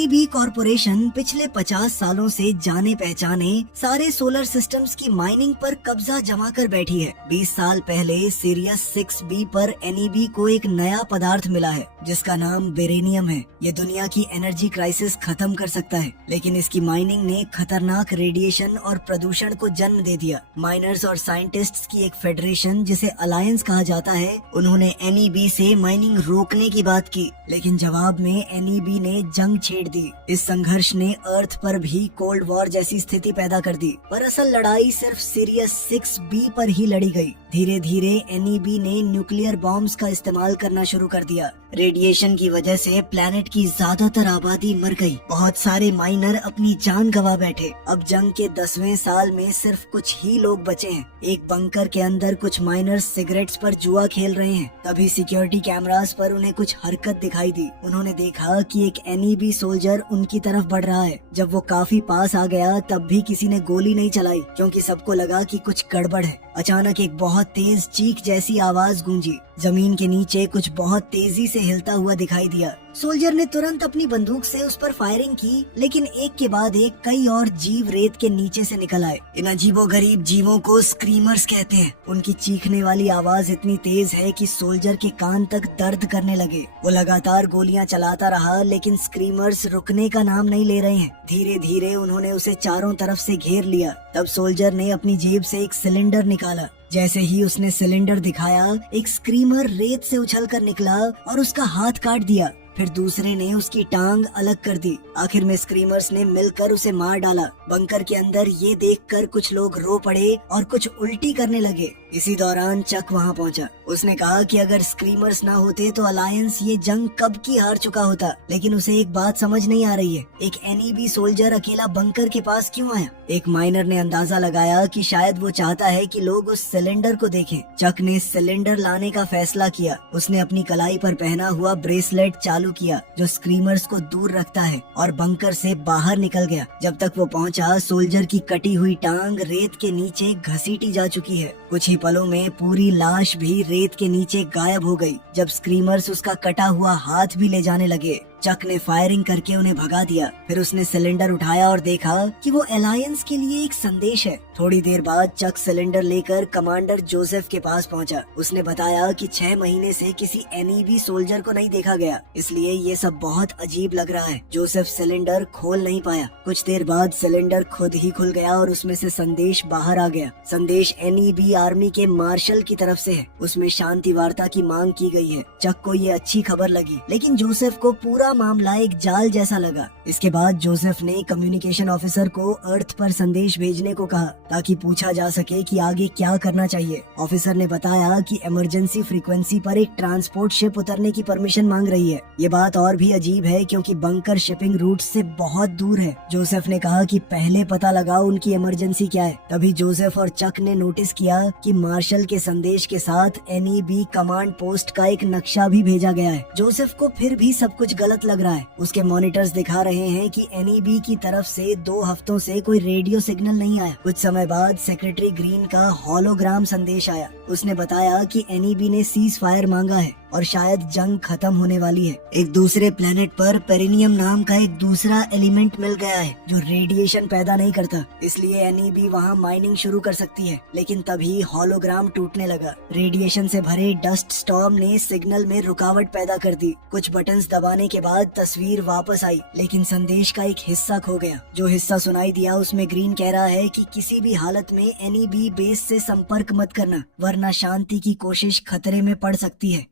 NEB corporation पिछले 50 सालों से जाने पहचाने सारे सोलर सिस्टम्स की माइनिंग पर कब्जा जमा कर बैठी है। 20 साल पहले सीरियस 6B पर एनईबी को एक नया पदार्थ मिला है जिसका नाम बेरेनियम है। ये दुनिया की एनर्जी क्राइसिस खत्म कर सकता है, लेकिन इसकी माइनिंग ने खतरनाक रेडिएशन और प्रदूषण को जन्म दे दिया। माइनर्स और साइंटिस्ट्स की एक फेडरेशन जिसे अलायंस कहा जाता है, उन्होंने एनईबी से माइनिंग रोकने की बात की, लेकिन जवाब में एनईबी ने जंग छेड़ दी। इस संघर्ष ने अर्थ पर भी कोल्ड वॉर जैसी स्थिति पैदा कर दी, पर असल लड़ाई सिर्फ सीरियस 6B पर ही लड़ी गई। धीरे धीरे एनईबी ने न्यूक्लियर बॉम्ब्स का इस्तेमाल करना शुरू कर दिया। रेडिएशन की वजह से प्लेनेट की ज्यादातर आबादी मर गई। बहुत सारे माइनर अपनी जान गंवा बैठे। अब जंग के 10वें साल में सिर्फ कुछ ही लोग बचे हैं। एक बंकर के अंदर कुछ माइनर्स सिगरेट्स पर जुआ खेल रहे हैं। तभी सिक्योरिटी कैमरास पर उन्हें कुछ हरकत दिखाई दी। उन्होंने देखा कि एक एनईबी सोल्जर उनकी तरफ बढ़ रहा है। जब वो काफी पास आ गया तब भी किसी ने गोली नहीं चलाई, क्योंकि सबको लगा कि कुछ गड़बड़ है। अचानक एक बहुत तेज चीख जैसी आवाज गूंजी। जमीन के नीचे कुछ बहुत तेजी से हिलता हुआ दिखाई दिया। सोल्जर ने तुरंत अपनी बंदूक से उस पर फायरिंग की, लेकिन एक के बाद एक कई और जीव रेत के नीचे से निकल आए। इन अजीबोगरीब जीवों को स्क्रीमर्स कहते हैं। उनकी चीखने वाली आवाज इतनी तेज है कि सोल्जर के कान तक दर्द करने लगे। वो लगातार गोलियां चलाता रहा, लेकिन स्क्रीमर्स रुकने का नाम नहीं ले रहे हैं। धीरे धीरे उन्होंने उसे चारों तरफ से घेर लिया। तब सोल्जर ने अपनी जेब से एक सिलेंडर निकाला। जैसे ही उसने सिलेंडर दिखाया, एक स्क्रीमर रेत से उछलकर निकला और उसका हाथ काट दिया। फिर दूसरे ने उसकी टांग अलग कर दी। आखिर में स्क्रीमर्स ने मिलकर उसे मार डाला। बंकर के अंदर ये देखकर कुछ लोग रो पड़े और कुछ उल्टी करने लगे। इसी दौरान चक वहाँ पहुँचा। उसने कहा कि अगर स्क्रीमर्स ना होते तो अलायंस ये जंग कब की हार चुका होता। लेकिन उसे एक बात समझ नहीं आ रही है, एक एनईबी सोल्जर अकेला बंकर के पास क्यों आया? एक माइनर ने अंदाजा लगाया कि शायद वो चाहता है कि लोग उस सिलेंडर को देखें। चक ने सिलेंडर लाने का फैसला किया। उसने अपनी कलाई पर पहना हुआ ब्रेसलेट चालू किया जो स्क्रीमर्स को दूर रखता है, और बंकर से बाहर निकल गया। जब तक वो पहुंचा, सोल्जर की कटी हुई टांग रेत के नीचे घसीटी जा चुकी है। कुछ ही पलों में पूरी लाश भी रेत के नीचे गायब हो गई। जब स्क्रीमर्स उसका कटा हुआ हाथ भी ले जाने लगे, चक ने फायरिंग करके उन्हें भगा दिया। फिर उसने सिलेंडर उठाया और देखा कि वो अलायंस के लिए एक संदेश है। थोड़ी देर बाद चक सिलेंडर लेकर कमांडर जोसेफ के पास पहुंचा। उसने बताया कि 6 महीने से किसी एनईबी सोल्जर को नहीं देखा गया, इसलिए ये सब बहुत अजीब लग रहा है। जोसेफ सिलेंडर खोल नहीं पाया। कुछ देर बाद सिलेंडर खुद ही खुल गया और उसमें से संदेश बाहर आ गया। संदेश एनईबी आर्मी के मार्शल की तरफ से है। उसमें शांति वार्ता की मांग की गई है। चक को ये अच्छी खबर लगी, लेकिन जोसेफ को पूरा मामला एक जाल जैसा लगा। इसके बाद जोसेफ ने कम्युनिकेशन ऑफिसर को अर्थ पर संदेश भेजने को कहा ताकि पूछा जा सके कि आगे क्या करना चाहिए। ऑफिसर ने बताया कि इमरजेंसी फ्रीक्वेंसी पर एक ट्रांसपोर्ट शिप उतरने की परमिशन मांग रही है। ये बात और भी अजीब है क्योंकि बंकर शिपिंग रूट से बहुत दूर है। जोसेफ ने कहा कि पहले पता लगाओ उनकी इमरजेंसी क्या है। तभी जोसेफ और चक ने नोटिस किया कि मार्शल के संदेश के साथ एनईबी कमांड पोस्ट का एक नक्शा भी भेजा गया है। जोसेफ को फिर भी सब कुछ गलत लग रहा है। उसके मॉनिटर्स दिखा रहे हैं कि एनईबी की तरफ से 2 हफ्तों से कोई रेडियो सिग्नल नहीं आया। कुछ समय बाद सेक्रेटरी ग्रीन का हॉलोग्राम संदेश आया। उसने बताया कि एनईबी ने सीज फायर मांगा है और शायद जंग खत्म होने वाली है। एक दूसरे प्लेनेट पर पेरिनियम नाम का एक दूसरा एलिमेंट मिल गया है जो रेडिएशन पैदा नहीं करता, इसलिए एनईबी वहाँ माइनिंग शुरू कर सकती है। लेकिन तभी हॉलोग्राम टूटने लगा। रेडिएशन से भरे डस्ट स्टॉर्म ने सिग्नल में रुकावट पैदा कर दी। कुछ बटन्स दबाने के बाद तस्वीर वापस आई, लेकिन संदेश का एक हिस्सा खो गया। जो हिस्सा सुनाई दिया उसमें ग्रीन कह रहा है कि किसी भी हालत में एनईबी बेस से संपर्क मत करना, वरना शांति की कोशिश खतरे में पड़ सकती है।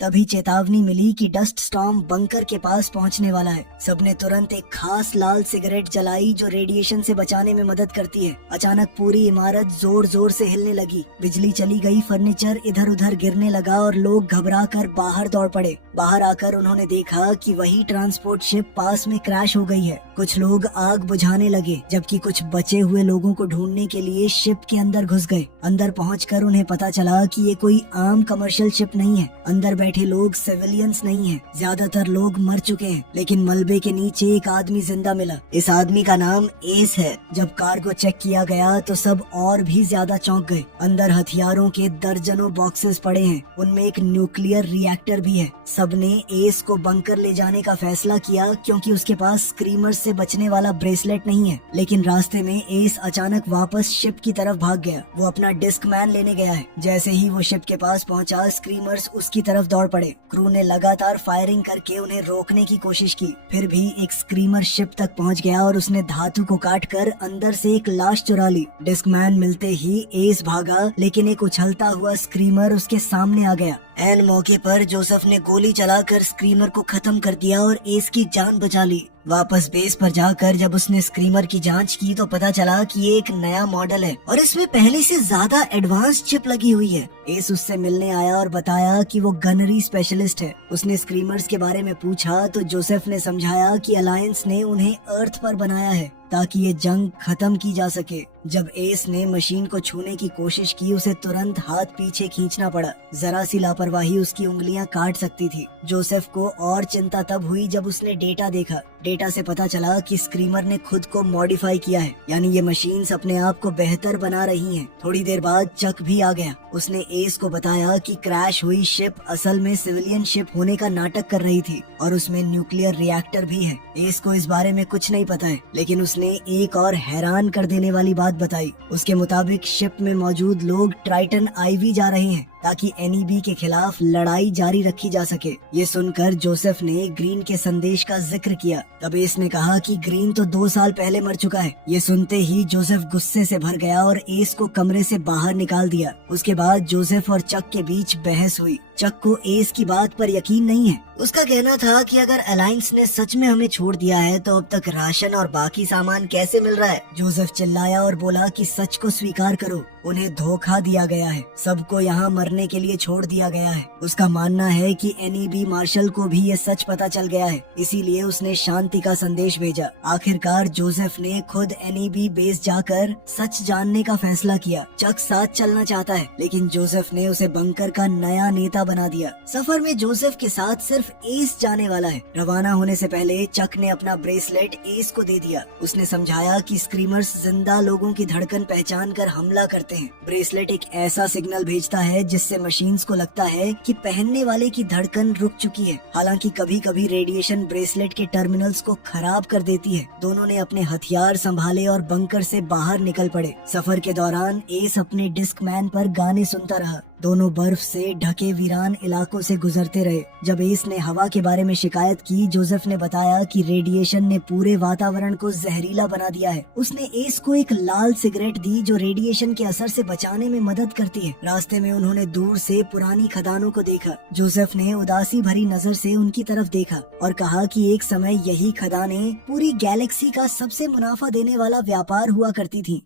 तभी चेतावनी मिली कि डस्ट स्टॉर्म बंकर के पास पहुंचने वाला है। सबने तुरंत एक खास लाल सिगरेट जलाई जो रेडिएशन से बचाने में मदद करती है। अचानक पूरी इमारत जोर जोर से हिलने लगी। बिजली चली गई, फर्नीचर इधर उधर गिरने लगा और लोग घबरा कर बाहर दौड़ पड़े। बाहर आकर उन्होंने देखा कि वही ट्रांसपोर्ट शिप पास में क्रैश हो गई है। कुछ लोग आग बुझाने लगे, जबकि कुछ बचे हुए लोगों को ढूंढने के लिए शिप के अंदर घुस गए। अंदर पहुंचकर उन्हें पता चला कि ये कोई आम कमर्शियल शिप नहीं है। अंदर बैठे लोग सिविलियंस नहीं हैं, ज्यादातर लोग मर चुके हैं, लेकिन मलबे के नीचे एक आदमी जिंदा मिला। इस आदमी का नाम एस है। जब कार को चेक किया गया तो सब और भी ज्यादा चौंक गए। अंदर हथियारों के दर्जनों बॉक्सेस पड़े हैं, उनमें एक न्यूक्लियर रिएक्टर भी है। सबने एस को बंकर ले जाने का फैसला किया क्योंकि उसके पास स्क्रीमर्स से बचने वाला ब्रेसलेट नहीं है। लेकिन रास्ते में एस अचानक वापस शिप की तरफ भाग गया। वो अपना डिस्क मैन लेने गया है। जैसे ही वो शिप के पास पहुंचा, स्क्रीमर्स उसकी तरफ दौड़ पड़े। क्रू ने लगातार फायरिंग करके उन्हें रोकने की कोशिश की। फिर भी एक स्क्रीमर शिप तक पहुंच गया और उसने धातु को काटकर अंदर से एक लाश चुरा ली। डिस्क मैन मिलते ही एस भागा, लेकिन एक उछलता हुआ स्क्रीमर उसके सामने आ गया। ऐन मौके पर जोसेफ ने गोली चलाकर स्क्रीमर को खत्म कर दिया और एस की जान बचा ली। वापस बेस पर जाकर जब उसने स्क्रीमर की जांच की तो पता चला कि ये एक नया मॉडल है और इसमें पहले से ज्यादा एडवांस चिप लगी हुई है। एस उससे मिलने आया और बताया कि वो गनरी स्पेशलिस्ट है। उसने स्क्रीमर्स के बारे में पूछा तो जोसेफ ने समझाया कि अलायंस ने उन्हें अर्थ पर बनाया है ताकि ये जंग खत्म की जा सके। जब एस ने मशीन को छूने की कोशिश की, उसे तुरंत हाथ पीछे खींचना पड़ा। जरा सी लापरवाही उसकी उंगलियां काट सकती थी। जोसेफ को और चिंता तब हुई जब उसने डेटा देखा। डेटा से पता चला कि स्क्रीमर ने खुद को मॉडिफाई किया है, यानी ये मशीन्स अपने आप को बेहतर बना रही हैं। थोड़ी देर बाद चक भी आ गया। उसने एस को बताया कि क्रैश हुई शिप असल में सिविलियन शिप होने का नाटक कर रही थी और उसमें न्यूक्लियर रिएक्टर भी है। एस को इस बारे में कुछ नहीं पता है, लेकिन उसने एक और हैरान कर देने वाली बात बताई। उसके मुताबिक शिप में मौजूद लोग ट्राइटन आईवी जा रहे हैं ताकि एनईबी के खिलाफ लड़ाई जारी रखी जा सके। ये सुनकर जोसेफ ने ग्रीन के संदेश का जिक्र किया। तब एस ने कहा कि ग्रीन तो 2 साल पहले मर चुका है। ये सुनते ही जोसेफ गुस्से से भर गया और एस को कमरे से बाहर निकाल दिया। उसके बाद जोसेफ और चक के बीच बहस हुई। चक को एस की बात पर यकीन नहीं है। उसका कहना था कि अगर अलायंस ने सच में हमें छोड़ दिया है तो अब तक राशन और बाकी सामान कैसे मिल रहा है। जोसेफ चिल्लाया और बोला कि सच को स्वीकार करो, उन्हें धोखा दिया गया है, सबको यहाँ मरने के लिए छोड़ दिया गया है। उसका मानना है कि एनईबी मार्शल को भी ये सच पता चल गया है, इसीलिए उसने शांति का संदेश भेजा। आखिरकार जोसेफ ने खुद एनईबी बेस जाकर सच जानने का फैसला किया। चक साथ चलना चाहता है, लेकिन जोसेफ ने उसे बंकर का नया नेता बना दिया। सफर में जोसेफ के साथ सिर्फ एस जाने वाला है। रवाना होने से पहले चक ने अपना ब्रेसलेट एस को दे दिया। उसने समझाया कि स्क्रीमर्स जिंदा लोगों की धड़कन पहचान कर हमला करते हैं। ब्रेसलेट एक ऐसा सिग्नल भेजता है जिससे मशीन्स को लगता है कि पहनने वाले की धड़कन रुक चुकी है। हालांकि कभी कभी रेडिएशन ब्रेसलेट के टर्मिनल्स को खराब कर देती है। दोनों ने अपने हथियार संभाले और बंकर से बाहर निकल पड़े। सफर के दौरान एस अपने डिस्क मैन पर गाने सुनता रहा। दोनों बर्फ से ढके वीरान इलाकों से गुजरते रहे। जब एस ने हवा के बारे में शिकायत की, जोसेफ ने बताया कि रेडिएशन ने पूरे वातावरण को जहरीला बना दिया है। उसने एस को एक लाल सिगरेट दी जो रेडिएशन के असर से बचाने में मदद करती है। रास्ते में उन्होंने दूर से पुरानी खदानों को देखा। जोसेफ ने उदासी भरी नजर से उनकी तरफ देखा और कहा कि एक समय यही खदानें पूरी गैलेक्सी का सबसे मुनाफा देने वाला व्यापार हुआ करती थी।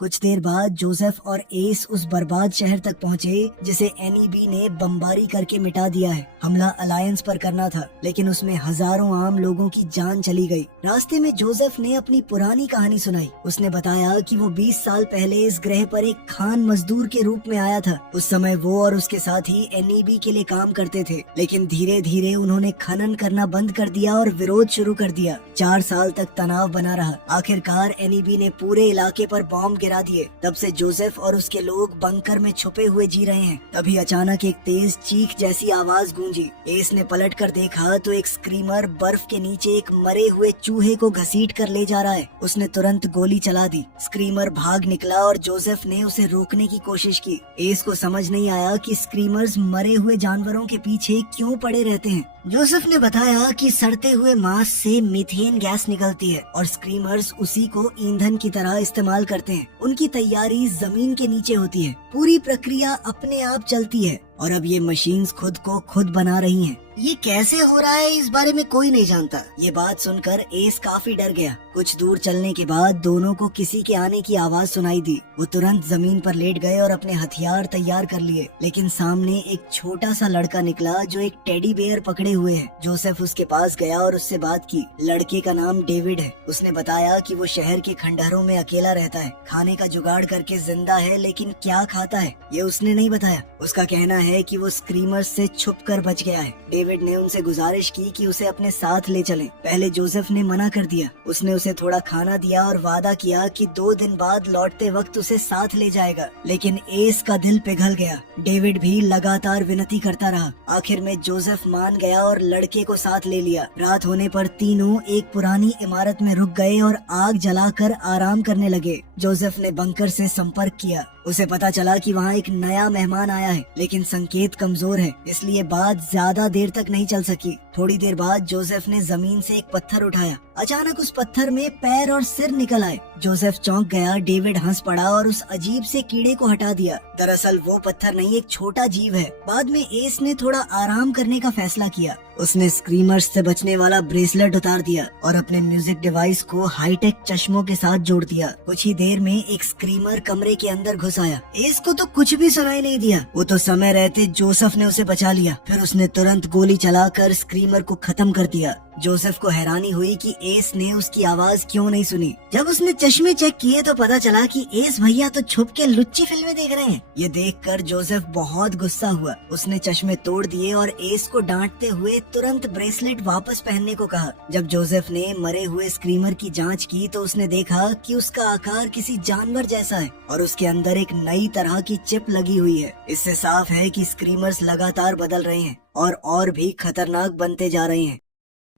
कुछ देर बाद जोसेफ और एस उस बर्बाद शहर तक पहुँचे जिसे एनईबी ने बमबारी करके मिटा दिया है। हमला अलायंस पर करना था, लेकिन उसमें हजारों आम लोगों की जान चली गई। रास्ते में जोसेफ ने अपनी पुरानी कहानी सुनाई। उसने बताया कि वो 20 साल पहले इस ग्रह पर एक खान मजदूर के रूप में आया था। उस समय वो और उसके साथी एनईबी के लिए काम करते थे, लेकिन धीरे धीरे उन्होंने खनन करना बंद कर दिया और विरोध शुरू कर दिया। 4 साल तक तनाव बना रहा। आखिरकार एनईबी ने पूरे इलाके पर बॉम्ब गिरा दिए। तब से जोसेफ और उसके लोग बंकर में छुपे हुए जी रहे हैं। तभी अचानक एक तेज चीख जैसी आवाज गूंजी। एस ने पलट कर देखा तो एक स्क्रीमर बर्फ के नीचे एक मरे हुए चूहे को घसीट कर ले जा रहा है। उसने तुरंत गोली चला दी। स्क्रीमर भाग निकला और जोसेफ ने उसे रोकने की कोशिश की। एस को समझ नहीं आया कि स्क्रीमर्स मरे हुए जानवरों के पीछे क्यों पड़े रहते हैं। जोसेफ ने बताया कि सड़ते हुए मांस से मीथेन गैस निकलती है और स्क्रीमर्स उसी को ईंधन की तरह इस्तेमाल करते हैं। उनकी तैयारी जमीन के नीचे होती है। पूरी प्रक्रिया अपने आप चलती है और अब ये मशीन्स खुद को खुद बना रही हैं। ये कैसे हो रहा है इस बारे में कोई नहीं जानता। ये बात सुनकर एस काफी डर गया। कुछ दूर चलने के बाद दोनों को किसी के आने की आवाज सुनाई दी। वो तुरंत जमीन पर लेट गए और अपने हथियार तैयार कर लिए, लेकिन सामने एक छोटा सा लड़का निकला जो एक टेडी बेयर पकड़े हुए है। जोसेफ उसके पास गया और उससे बात की। लड़के का नाम डेविड है। उसने बताया कि वो शहर के खंडहरों में अकेला रहता है, खाने का जुगाड़ करके जिंदा है, लेकिन क्या खाता है ये उसने नहीं बताया। उसका कहना है कि वो स्क्रीमर्स से छुप कर बच गया है। डेविड ने उनसे गुजारिश की कि उसे अपने साथ ले चलें। पहले जोसेफ ने मना कर दिया। उसने उसे थोड़ा खाना दिया और वादा किया कि 2 दिन बाद लौटते वक्त उसे साथ ले जाएगा, लेकिन एस का दिल पिघल गया। डेविड भी लगातार विनती करता रहा। आखिर में जोसेफ मान गया और लड़के को साथ ले लिया। रात होने पर तीनों एक पुरानी इमारत में रुक गए और आग जलाकर आराम करने लगे। जोसेफ ने बंकर से संपर्क किया। उसे पता चला कि वहाँ एक नया मेहमान आया है, लेकिन संकेत कमजोर है, इसलिए बात ज्यादा देर तक नहीं चल सकी। थोड़ी देर बाद जोसेफ ने जमीन से एक पत्थर उठाया। अचानक उस पत्थर में पैर और सिर निकल आए। जोसेफ चौंक गया। डेविड हंस पड़ा और उस अजीब से कीड़े को हटा दिया। दरअसल वो पत्थर नहीं, एक छोटा जीव है। बाद में एस ने थोड़ा आराम करने का फैसला किया। उसने स्क्रीमर्स से बचने वाला ब्रेसलेट उतार दिया और अपने म्यूजिक डिवाइस को हाईटेक चश्मों के साथ जोड़ दिया। कुछ ही देर में एक स्क्रीमर कमरे के अंदर घुस आया। एस को तो कुछ भी सुनाई नहीं दिया। वो तो समय रहते जोसेफ ने उसे बचा लिया। फिर उसने तुरंत गोली चलाकर स्क्रीमर को खत्म कर दिया। जोसेफ को हैरानी हुई कि एस ने उसकी आवाज क्यों नहीं सुनी। जब उसने चश्मे चेक किए तो पता चला कि एस भैया तो छुप के लुच्ची फिल्में देख रहे हैं। ये देखकर जोसेफ बहुत गुस्सा हुआ। उसने चश्मे तोड़ दिए और एस को डांटते हुए तुरंत ब्रेसलेट वापस पहनने को कहा। जब जोसेफ ने मरे हुए स्क्रीमर की जांच की तो उसने देखा कि उसका आकार किसी जानवर जैसा है और उसके अंदर एक नई तरह की चिप लगी हुई है। इससे साफ है कि स्क्रीमर्स लगातार बदल रहे हैं और भी खतरनाक बनते जा रहे हैं।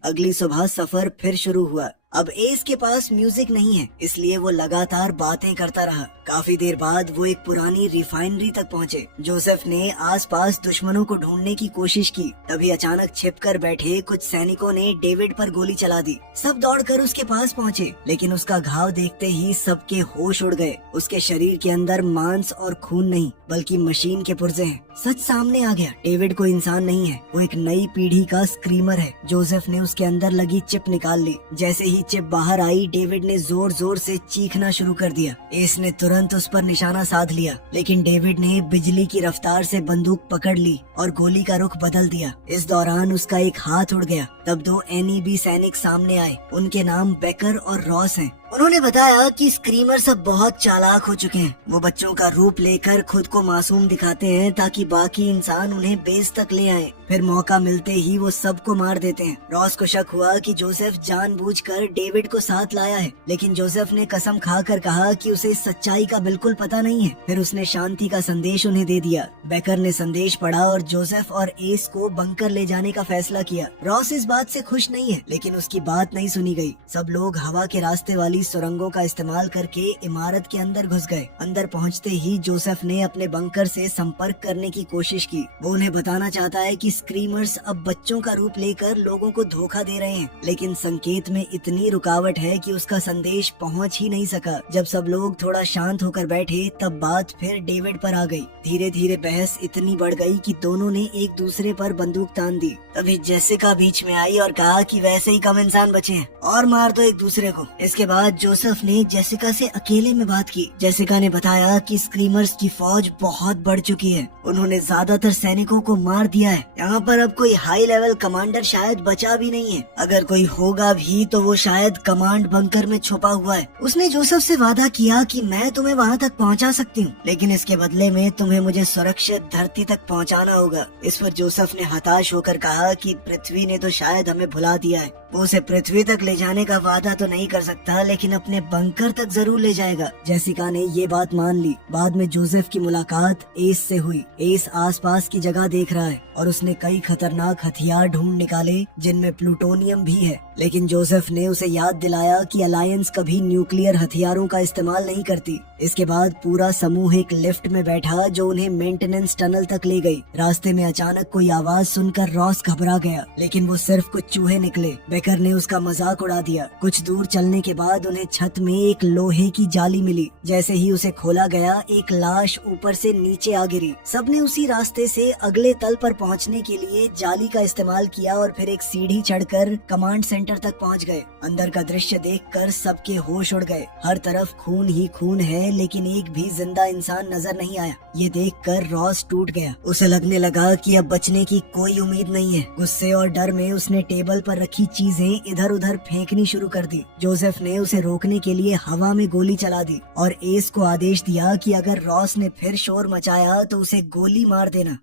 अगली सुबह सफर फिर शुरू हुआ। अब एस के पास म्यूजिक नहीं है, इसलिए वो लगातार बातें करता रहा। काफी देर बाद वो एक पुरानी रिफाइनरी तक पहुँचे। जोसेफ ने आसपास दुश्मनों को ढूंढने की कोशिश की। तभी अचानक छिपकर बैठे कुछ सैनिकों ने डेविड पर गोली चला दी। सब दौड़कर उसके पास पहुँचे, लेकिन उसका घाव देखते ही सबके होश उड़ गए। उसके शरीर के अंदर मांस और खून नहीं, बल्कि मशीन के पुर्जे हैं। सच सामने आ गया। डेविड कोई इंसान नहीं है, वो एक नई पीढ़ी का स्क्रीमर है। जोसेफ ने उसके अंदर लगी चिप निकाल ली। जैसे ही चिप बाहर आई, डेविड ने जोर जोर से चीखना शुरू कर दिया। एस ने तुरंत उस पर निशाना साध लिया, लेकिन डेविड ने बिजली की रफ्तार से बंदूक पकड़ ली और गोली का रुख बदल दिया। इस दौरान उसका एक हाथ उड़ गया। तब 2 एनईबी सैनिक सामने आए। उनके नाम बेकर और रॉस हैं। उन्होंने बताया कि स्क्रीमर सब बहुत चालाक हो चुके हैं। वो बच्चों का रूप लेकर खुद को मासूम दिखाते हैं ताकि बाकी इंसान उन्हें बेस तक ले आए। फिर मौका मिलते ही वो सबको मार देते हैं। रॉस को शक हुआ कि जोसेफ जानबूझकर डेविड को साथ लाया है, लेकिन जोसेफ ने कसम खाकर कहा कि उसे सच्चाई का बिल्कुल पता नहीं है। फिर उसने शांति का संदेश उन्हें दे दिया। बेकर ने संदेश पढ़ा और जोसेफ और एस को बंकर ले जाने का फैसला किया। रॉस इस बात से खुश नहीं है, लेकिन उसकी बात नहीं सुनी गई। सब लोग हवा के रास्ते वाली सुरंगों का इस्तेमाल करके इमारत के अंदर घुस गए। अंदर पहुंचते ही जोसेफ ने अपने बंकर से संपर्क करने की कोशिश की। वो उन्हें बताना चाहता है कि स्क्रीमर्स अब बच्चों का रूप लेकर लोगों को धोखा दे रहे हैं, लेकिन संकेत में इतनी रुकावट है कि उसका संदेश पहुंच ही नहीं सका। जब सब लोग थोड़ा शांत होकर बैठे तब बात फिर डेविड पर आ गई। धीरे धीरे बहस इतनी बढ़ गई कि दोनों ने एक दूसरे पर बंदूक तान दी। तभी जेसिका बीच में आई और कहा कि वैसे ही कम इंसान बचे हैं और मार दो एक दूसरे को। इसके बाद जोसेफ ने जेसिका से अकेले में बात की। जेसिका ने बताया कि स्क्रीमर्स की फौज बहुत बढ़ चुकी है। उन्होंने ज्यादातर सैनिकों को मार दिया है। यहाँ पर अब कोई हाई लेवल कमांडर शायद बचा भी नहीं है। अगर कोई होगा भी तो वो शायद कमांड बंकर में छुपा हुआ है। उसने जोसेफ से वादा किया कि मैं तुम्हें वहाँ तक पहुँचा सकती हूँ, लेकिन इसके बदले में तुम्हें मुझे सुरक्षित धरती तक पहुँचाना होगा। इस पर जोसेफ ने हताश होकर कहा कि पृथ्वी ने तो शायद हमें भुला दिया है। वो उसे पृथ्वी तक ले जाने का वादा तो नहीं कर सकता, लेकिन अपने बंकर तक जरूर ले जाएगा। जेसिका ने ये बात मान ली। बाद में जोसेफ की मुलाकात एस से हुई। एस आसपास की जगह देख रहा है और उसने कई खतरनाक हथियार ढूंढ निकाले जिनमें प्लूटोनियम भी है। लेकिन जोसेफ ने उसे याद दिलाया कि अलायंस कभी न्यूक्लियर हथियारों का इस्तेमाल नहीं करती। इसके बाद पूरा समूह एक लिफ्ट में बैठा जो उन्हें मेंटेनेंस टनल तक ले गई। रास्ते में अचानक कोई आवाज सुनकर रॉस घबरा गया, लेकिन वो सिर्फ कुछ चूहे निकले। बेकर ने उसका मजाक उड़ा दिया। कुछ दूर चलने के बाद उन्हें छत में एक लोहे की जाली मिली। जैसे ही उसे खोला गया, एक लाश ऊपर से नीचे आ गिरी। सबने उसी रास्ते से अगले तल पर पहुंचने के लिए जाली का इस्तेमाल किया और फिर एक सीढ़ी चढ़कर कमांड सेंटर तक पहुंच गए। अंदर का दृश्य देखकर सबके होश उड़ गए। हर तरफ खून ही खून है, लेकिन एक भी जिंदा इंसान नजर नहीं आया। ये देखकर रॉस टूट गया। उसे लगने लगा कि अब बचने की कोई उम्मीद नहीं है। गुस्से और डर में उसने टेबल पर रखी चीजें इधर उधर फेंकनी शुरू कर दी। जोसेफ ने उसे रोकने के लिए हवा में गोली चला दी और एस को आदेश दिया कि अगर रॉस ने फिर शोर मचाया तो उसे गोली मार देना।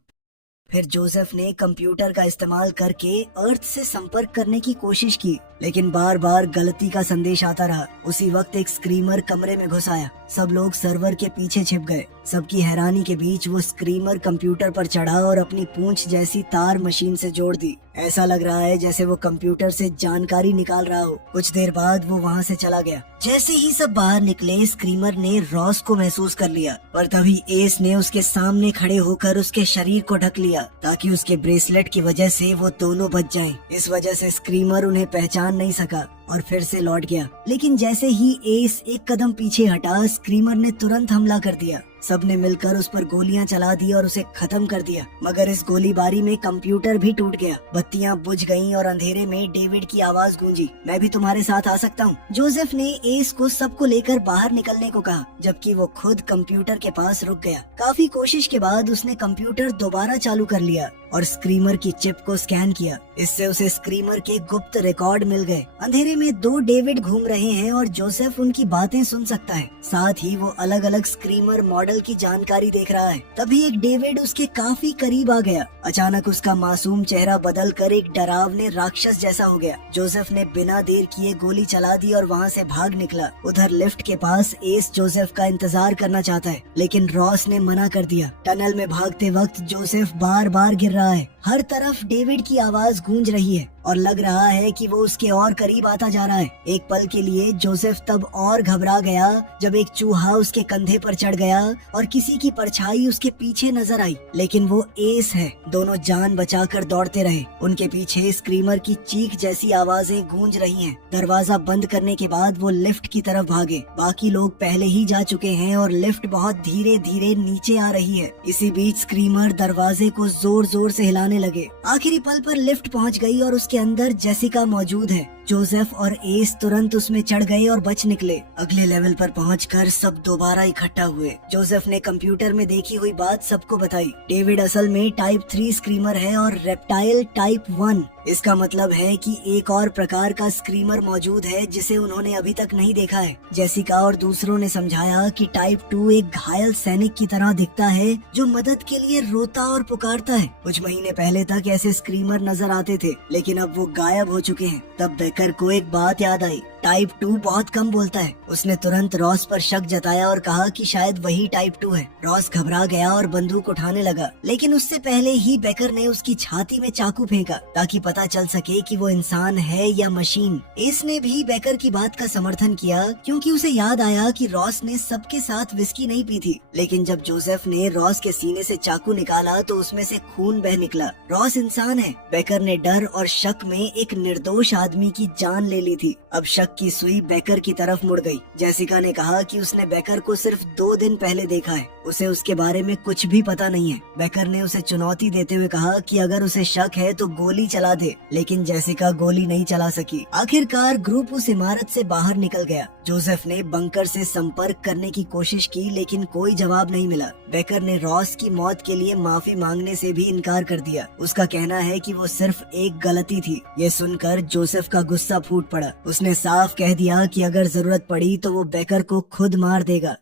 फिर जोसेफ ने कंप्यूटर का इस्तेमाल करके अर्थ से संपर्क करने की कोशिश की, लेकिन बार बार गलती का संदेश आता रहा। उसी वक्त एक स्क्रीमर कमरे में घुस आया। सब लोग सर्वर के पीछे छिप गए। सबकी हैरानी के बीच वो स्क्रीमर कंप्यूटर पर चढ़ा और अपनी पूंछ जैसी तार मशीन से जोड़ दी। ऐसा लग रहा है जैसे वो कंप्यूटर से जानकारी निकाल रहा हो। कुछ देर बाद वो वहाँ से चला गया। जैसे ही सब बाहर निकले, स्क्रीमर ने रॉस को महसूस कर लिया, पर तभी एस ने उसके सामने खड़े होकर उसके शरीर को ढक लिया ताकि उसके ब्रेसलेट की वजह से वो दोनों बच जाएं। इस वजह से स्क्रीमर उन्हें पहचान नहीं सका और फिर से लौट गया। लेकिन जैसे ही एस एक कदम पीछे हटा, स्क्रीमर ने तुरंत हमला कर दिया। सबने मिलकर उस पर गोलियां चला दी और उसे खत्म कर दिया। मगर इस गोलीबारी में कंप्यूटर भी टूट गया। बत्तियां बुझ गईं और अंधेरे में डेविड की आवाज गूंजी, मैं भी तुम्हारे साथ आ सकता हूँ। जोसेफ ने एस को सबको लेकर बाहर निकलने को कहा, जबकि वो खुद कंप्यूटर के पास रुक गया। काफी कोशिश के बाद उसने कंप्यूटर दोबारा चालू कर लिया और स्क्रीमर की चिप को स्कैन किया। इससे उसे स्क्रीमर के गुप्त रिकॉर्ड मिल गए। अंधेरे में दो डेविड घूम रहे हैं और जोसेफ उनकी बातें सुन सकता है। साथ ही वो अलग अलग स्क्रीमर मॉडल की जानकारी देख रहा है। तभी एक डेविड उसके काफी करीब आ गया। अचानक उसका मासूम चेहरा बदल कर एक डरावने राक्षस जैसा हो गया। जोसेफ ने बिना देर किए गोली चला दी और वहाँ से भाग निकला। उधर लिफ्ट के पास एस जोसेफ का इंतजार करना चाहता है, लेकिन रॉस ने मना कर दिया। टनल में भागते वक्त जोसेफ बार बार गिर रहा है। हर तरफ डेविड की आवाज गूंज रही है और लग रहा है कि वो उसके और करीब आता जा रहा है। एक पल के लिए जोसेफ तब और घबरा गया जब एक चूहा उसके कंधे पर चढ़ गया और किसी की परछाई उसके पीछे नजर आई, लेकिन वो एस है। दोनों जान बचाकर दौड़ते रहे। उनके पीछे स्क्रीमर की चीख जैसी आवाजें गूंज रही हैं। दरवाजा बंद करने के बाद वो लिफ्ट की तरफ भागे। बाकी लोग पहले ही जा चुके हैं और लिफ्ट बहुत धीरे धीरे नीचे आ रही है। इसी बीच स्क्रीमर दरवाजे को जोर जोर से हिलाने लगे। आखिरी पल पर लिफ्ट पहुंच गई और उसके अंदर जेसिका मौजूद है। जोसेफ और एस तुरंत उसमें चढ़ गए और बच निकले। अगले लेवल पर पहुंचकर सब दोबारा इकट्ठा हुए। जोसेफ ने कंप्यूटर में देखी हुई बात सबको बताई। डेविड असल में टाइप 3 स्क्रीमर है और रेप्टाइल टाइप 1। इसका मतलब है कि एक और प्रकार का स्क्रीमर मौजूद है जिसे उन्होंने अभी तक नहीं देखा है। जेसिका और दूसरों ने समझाया कि टाइप 2 एक घायल सैनिक की तरह दिखता है जो मदद के लिए रोता और पुकारता है। कुछ महीने पहले तक ऐसे स्क्रीमर नजर आते थे, लेकिन अब वो गायब हो चुके हैं। तब बेकर को एक बात याद आई, टाइप 2 बहुत कम बोलता है। उसने तुरंत रॉस पर शक जताया और कहा कि शायद वही टाइप 2 है। रॉस घबरा गया और बंदूक उठाने लगा, लेकिन उससे पहले ही बेकर ने उसकी छाती में चाकू फेंका ताकि पता चल सके कि वो इंसान है या मशीन। इसने भी बेकर की बात का समर्थन किया क्योंकि उसे याद आया कि रॉस ने सबके साथ विस्की नहीं पी थी। लेकिन जब जोसेफ ने रॉस के सीने से चाकू निकाला तो उसमें से खून बह निकला। रॉस इंसान है। बेकर ने डर और शक में एक निर्दोष आदमी की जान ले ली थी। अब शक की सुई बेकर की तरफ मुड़ गई। जेसिका ने कहा कि उसने बेकर को सिर्फ 2 दिन पहले देखा है। उसे उसके बारे में कुछ भी पता नहीं है। बेकर ने उसे चुनौती देते हुए कहा कि अगर उसे शक है तो गोली चला दे, लेकिन जेसिका गोली नहीं चला सकी। आखिरकार ग्रुप उस इमारत से बाहर निकल गया। जोसेफ ने बंकर से संपर्क करने की कोशिश की, लेकिन कोई जवाब नहीं मिला। बेकर ने रॉस की मौत के लिए माफी मांगने से भी इनकार कर दिया। उसका कहना है कि वो सिर्फ एक गलती थी। ये सुनकर जोसेफ का गुस्सा फूट पड़ा। उसने साफ कह दिया कि अगर जरूरत पड़ी तो वो बेकर को खुद मार देगा।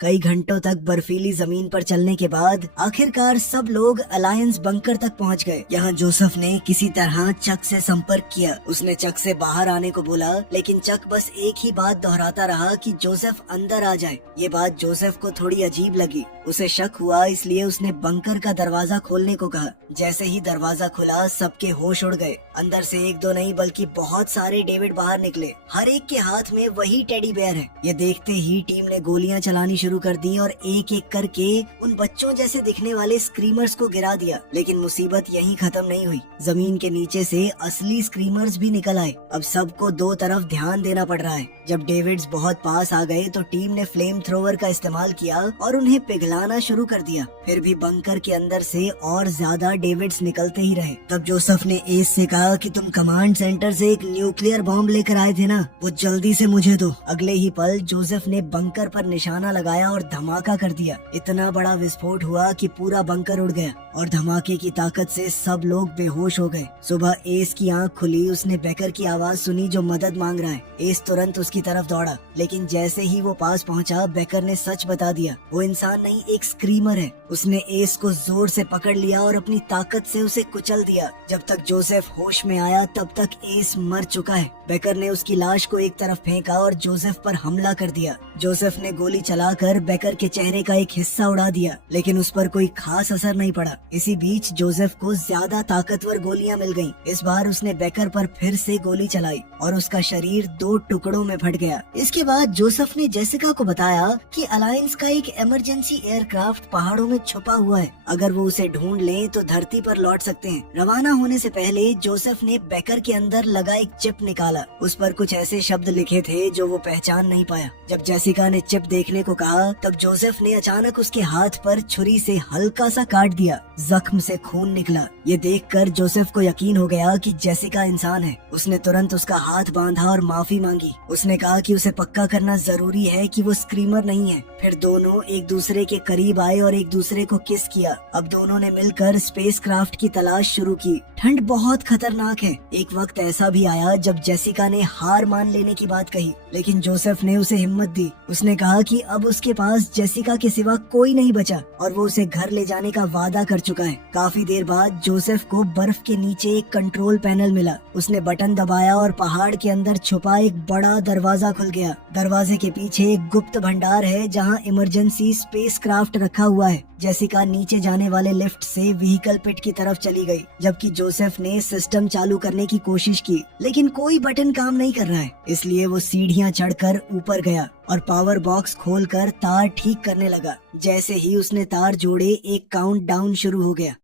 कई घंटों तक बर्फीली जमीन पर चलने के बाद आखिरकार सब लोग अलायंस बंकर तक पहुंच गए। यहाँ जोसेफ ने किसी तरह चक से संपर्क किया। उसने चक से बाहर आने को बोला, लेकिन चक बस एक ही बात दोहराता रहा कि जोसेफ अंदर आ जाए। ये बात जोसेफ को थोड़ी अजीब लगी। उसे शक हुआ, इसलिए उसने बंकर का दरवाजा खोलने को कहा। जैसे ही दरवाजा खुला, सबके होश उड़ गए। अंदर से एक दो नहीं बल्कि बहुत सारे डेविड बाहर निकले। हर एक के हाथ में वही टेडी बेयर है। ये देखते ही टीम ने गोलियां चलानी शुरू कर दी और एक एक करके उन बच्चों जैसे दिखने वाले स्क्रीमर्स को गिरा दिया। लेकिन मुसीबत यहीं खत्म नहीं हुई। जमीन के नीचे से असली स्क्रीमर्स भी निकल आए। अब सबको दो तरफ ध्यान देना पड़ रहा है। जब डेविड्स बहुत पास आ गए तो टीम ने फ्लेम थ्रोवर का इस्तेमाल किया और उन्हें पिघलाना शुरू कर दिया। फिर भी बंकर के अंदर से और ज्यादा डेविड्स निकलते ही रहे। तब जोसेफ ने एस से कहा कि तुम कमांड सेंटर से एक न्यूक्लियर बॉम्ब लेकर आए थे ना, वो जल्दी से मुझे दो। अगले ही पल जोसेफ ने बंकर पर निशाना लगाया और धमाका कर दिया। इतना बड़ा विस्फोट हुआ कि पूरा बंकर उड़ गया और धमाके की ताकत से सब लोग बेहोश हो गए। सुबह एस की आंख खुली। उसने बेकर की आवाज सुनी जो मदद मांग रहा है। एस तुरंत उसकी तरफ दौड़ा, लेकिन जैसे ही वो पास पहुंचा, बेकर ने सच बता दिया। वो इंसान नहीं, एक स्क्रीमर है। उसने एस को जोर से पकड़ लिया और अपनी ताकत से उसे कुचल दिया। जब तक जोसेफ होश में आया तब तक एस मर चुका है। बेकर ने उसकी लाश को एक तरफ फेंका और जोसेफ पर हमला कर दिया। जोसेफ ने गोली चलाकर बेकर के चेहरे का एक हिस्सा उड़ा दिया, लेकिन उस पर कोई खास असर नहीं पड़ा। इसी बीच जोसेफ को ज्यादा ताकतवर गोलियां मिल गईं। इस बार उसने बेकर पर फिर से गोली चलाई और उसका शरीर दो टुकड़ों में फट गया। इसके बाद जोसेफ ने जेसिका को बताया कि अलायंस का एक इमरजेंसी एयरक्राफ्ट पहाड़ों में छुपा हुआ है। अगर वो उसे ढूंढ लें तो धरती पर लौट सकते हैं। रवाना होने से पहले जोसेफ ने बेकर के अंदर लगा एक चिप निकाला। उस पर कुछ ऐसे शब्द लिखे थे जो वो पहचान नहीं पाया। जब जेसिका ने चिप देखने को कहा तब जोसेफ ने अचानक उसके हाथ पर छुरी से हल्का सा काट दिया। जख्म से खून निकला। ये देखकर जोसेफ को यकीन हो गया कि जेसिका इंसान है। उसने तुरंत उसका हाथ बांधा और माफी मांगी। उसने कहा कि उसे पक्का करना जरूरी है कि वो स्क्रीमर नहीं है। फिर दोनों एक दूसरे के करीब आए और एक दूसरे को किस किया। अब दोनों ने मिलकर स्पेसक्राफ्ट की तलाश शुरू की। ठंड बहुत खतरनाक है। एक वक्त ऐसा भी आया जब जेसिका ने हार मान लेने की बात कही, लेकिन जोसेफ ने उसे हिम्मत दी। उसने कहा कि अब उसके पास जेसिका के सिवा कोई नहीं बचा और वो उसे घर ले जाने का वादा कर चुका है। काफी देर बाद जोसेफ को बर्फ के नीचे एक कंट्रोल पैनल मिला। उसने बटन दबाया और पहाड़ के अंदर छुपा एक बड़ा दरवाजा खुल गया। दरवाजे के पीछे एक गुप्त भंडार है जहाँ इमरजेंसी स्पेसक्राफ्ट रखा हुआ है। जेसिका नीचे जाने वाले लिफ्ट से व्हीकल पिट की तरफ चली गई, जबकि जोसेफ ने सिस्टम चालू करने की कोशिश की, लेकिन कोई बटन काम नहीं कर रहा है। इसलिए वो सीढ़ियाँ चढ़कर ऊपर गया और पावर बॉक्स खोलकर तार ठीक करने लगा। जैसे ही उसने तार जोड़े, एक काउंटडाउन शुरू हो गया।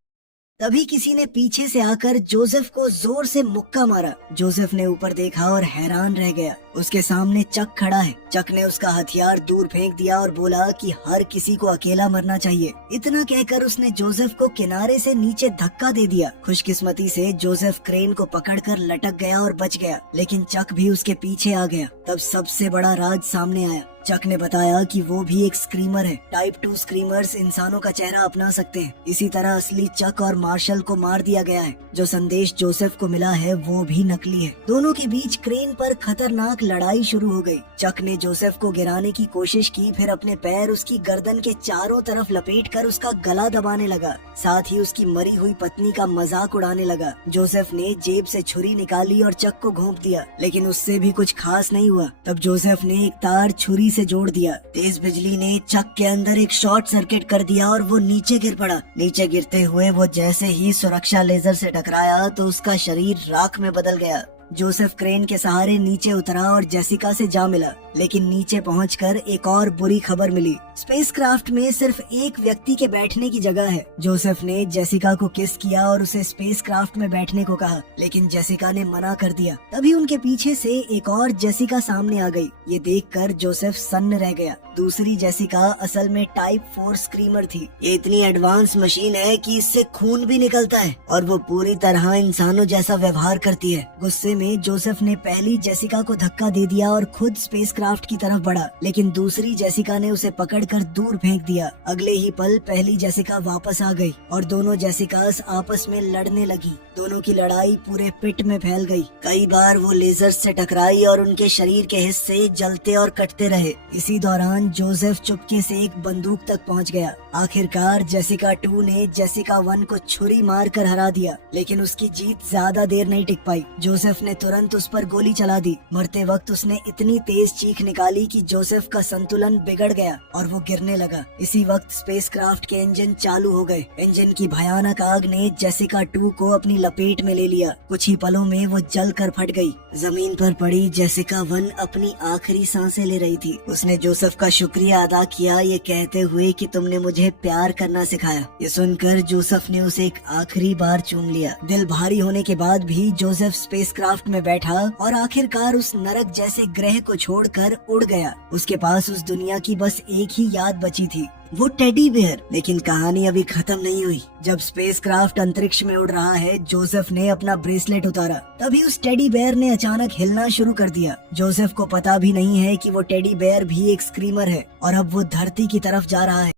तभी किसी ने पीछे से आकर जोसेफ को जोर से मुक्का मारा। जोसेफ ने ऊपर देखा और हैरान रह गया। उसके सामने चक खड़ा है। चक ने उसका हथियार दूर फेंक दिया और बोला कि हर किसी को अकेला मरना चाहिए। इतना कहकर उसने जोसेफ को किनारे से नीचे धक्का दे दिया। खुशकिस्मती से जोसेफ क्रेन को पकड़कर लटक गया और बच गया, लेकिन चक भी उसके पीछे आ गया। तब सबसे बड़ा राज सामने आया। चक ने बताया कि वो भी एक स्क्रीमर है। टाइप 2 स्क्रीमर्स इंसानों का चेहरा अपना सकते हैं। इसी तरह असली चक और मार्शल को मार दिया गया है। जो संदेश जोसेफ को मिला है वो भी नकली है। दोनों के बीच क्रेन पर खतरनाक लड़ाई शुरू हो गई। चक ने जोसेफ को गिराने की कोशिश की, फिर अपने पैर उसकी गर्दन के चारों तरफ लपेटकर उसका गला दबाने लगा। साथ ही उसकी मरी हुई पत्नी का मजाक उड़ाने लगा। जोसेफ ने जेब से छुरी निकाली और चक को घोंप दिया, लेकिन उससे भी कुछ खास नहीं हुआ। तब जोसेफ ने एक तार छुरी से जोड़ दिया। तेज बिजली ने चक के अंदर एक शॉर्ट सर्किट कर दिया और वो नीचे गिर पड़ा। नीचे गिरते हुए वो जैसे ही सुरक्षा लेजर से टकराया तो उसका शरीर राख में बदल गया। जोसेफ क्रेन के सहारे नीचे उतरा और जेसिका से जा मिला, लेकिन नीचे पहुंचकर एक और बुरी खबर मिली। स्पेसक्राफ्ट में सिर्फ एक व्यक्ति के बैठने की जगह है। जोसेफ ने जेसिका को किस किया और उसे स्पेसक्राफ्ट में बैठने को कहा, लेकिन जेसिका ने मना कर दिया। तभी उनके पीछे से एक और जेसिका सामने आ गई। ये देखकर जोसेफ सन्न रह गया। दूसरी जेसिका असल में टाइप 4 स्क्रीमर थी। ये इतनी एडवांस मशीन है कि इससे खून भी निकलता है और वो पूरी तरह इंसानों जैसा व्यवहार करती है। गुस्से में जोसेफ ने पहली जेसिका को धक्का दे दिया और खुद स्पेसक्राफ्ट की तरफ बढ़ा, लेकिन दूसरी जेसिका ने उसे पकड़कर दूर फेंक दिया। अगले ही पल पहली जेसिका वापस आ गई और दोनों जेसिकास आपस में लड़ने लगी। दोनों की लड़ाई पूरे पिट में फैल गई। कई बार वो लेजर्स से टकराई और उनके शरीर के हिस्से जलते और कटते रहे। इसी दौरान जोसेफ चुपके से एक बंदूक तक पहुंच गया। आखिरकार जेसिका 2 ने जेसिका 1 को छुरी मार कर हरा दिया, लेकिन उसकी जीत ज्यादा देर नहीं टिक पाई। जोसेफ ने तुरंत उस पर गोली चला दी। मरते वक्त उसने इतनी तेज चीख निकाली कि जोसेफ का संतुलन बिगड़ गया और वो गिरने लगा। इसी वक्त स्पेसक्राफ्ट के इंजन चालू हो गए। इंजन की भयानक आग ने जेसिका 2 को अपनी लपेट में ले लिया। कुछ ही पलों में वो जल कर फट गई। जमीन पर पड़ी जेसिका 1 अपनी आखिरी सांसें ले रही थी। उसने जोसेफ का शुक्रिया अदा किया, ये कहते हुए कि तुमने मुझे प्यार करना सिखाया। ये सुनकर जोसेफ ने उसे एक आखिरी बार चूम लिया। दिल भारी होने के बाद भी जोसेफ स्पेसक्राफ्ट में बैठा और आखिरकार उस नरक जैसे ग्रह को छोड़कर उड़ गया। उसके पास उस दुनिया की बस एक ही याद बची थी, वो टेडी बेयर। लेकिन कहानी अभी खत्म नहीं हुई। जब स्पेसक्राफ्ट अंतरिक्ष में उड़ रहा है, जोसेफ ने अपना ब्रेसलेट उतारा। तभी उस टेडी बेयर ने अचानक हिलना शुरू कर दिया। जोसेफ को पता भी नहीं है कि वो टेडी बेयर भी एक स्क्रीमर है और अब वो धरती की तरफ जा रहा है।